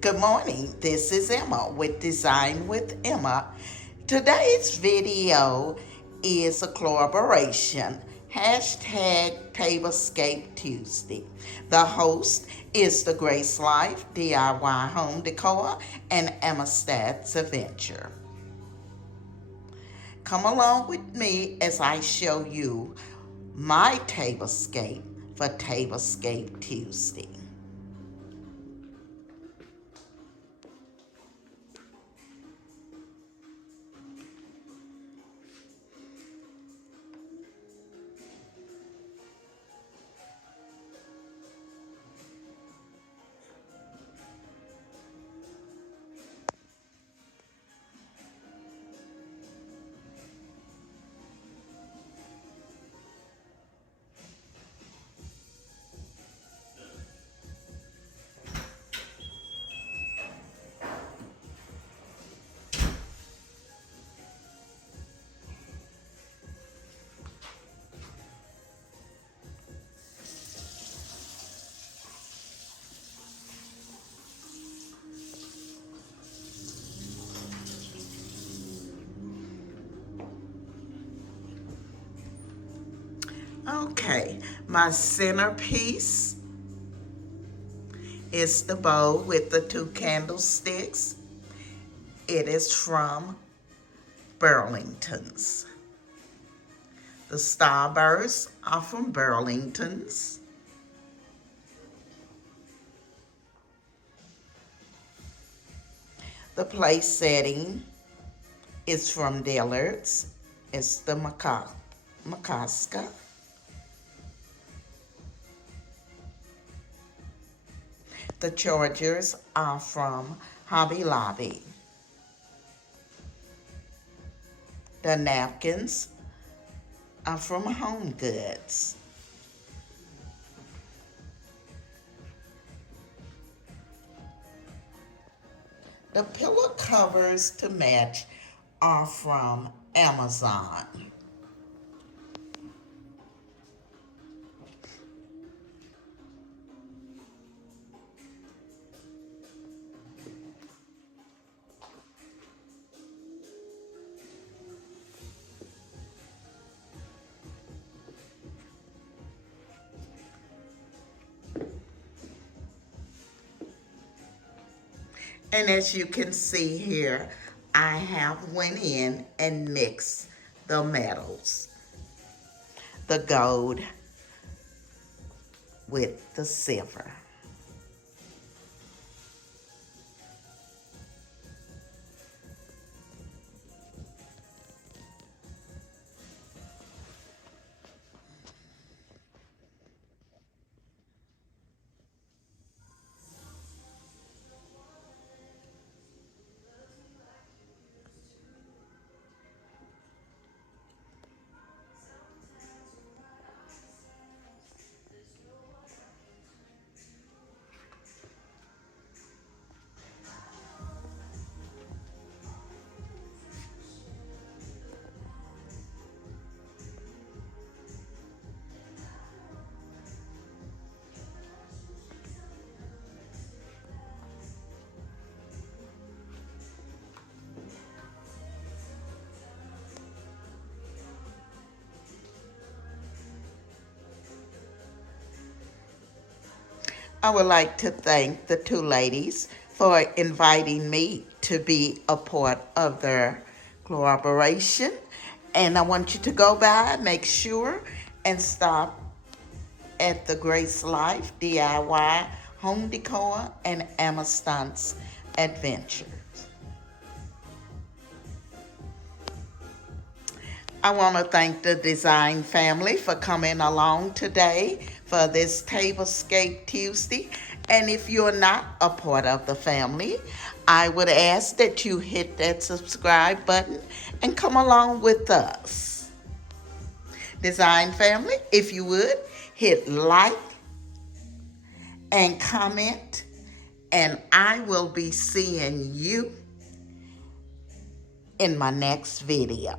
Good morning. This is Emma with Design with Emma. Today's video is a collaboration. Hashtag Tablescape Tuesday. The host is the Grace Life DIY Home Decor and Emma Stad's Adventure. Come along with me as I show you my tablescape for Tablescape Tuesday. Okay, my centerpiece is the bowl with the two candlesticks. It is from Burlington's. The starbursts are from Burlington's. The place setting is from Dillard's. It's the Macaska. The chargers are from Hobby Lobby. The napkins are from Home Goods. The pillow covers to match are from Amazon. And as you can see here, I have went in and mixed the metals, the gold with the silver. I would like to thank the two ladies for inviting me to be a part of their collaboration. And I want you to go by, make sure, and stop at the Grace Life DIY Home Decor and Emma Stad's Adventure. I want to thank the design family for coming along today for this Tablescape Tuesday. And if you're not a part of the family, I would ask that you hit that subscribe button and come along with us. Design family, if you would, hit like and comment, and I will be seeing you in my next video.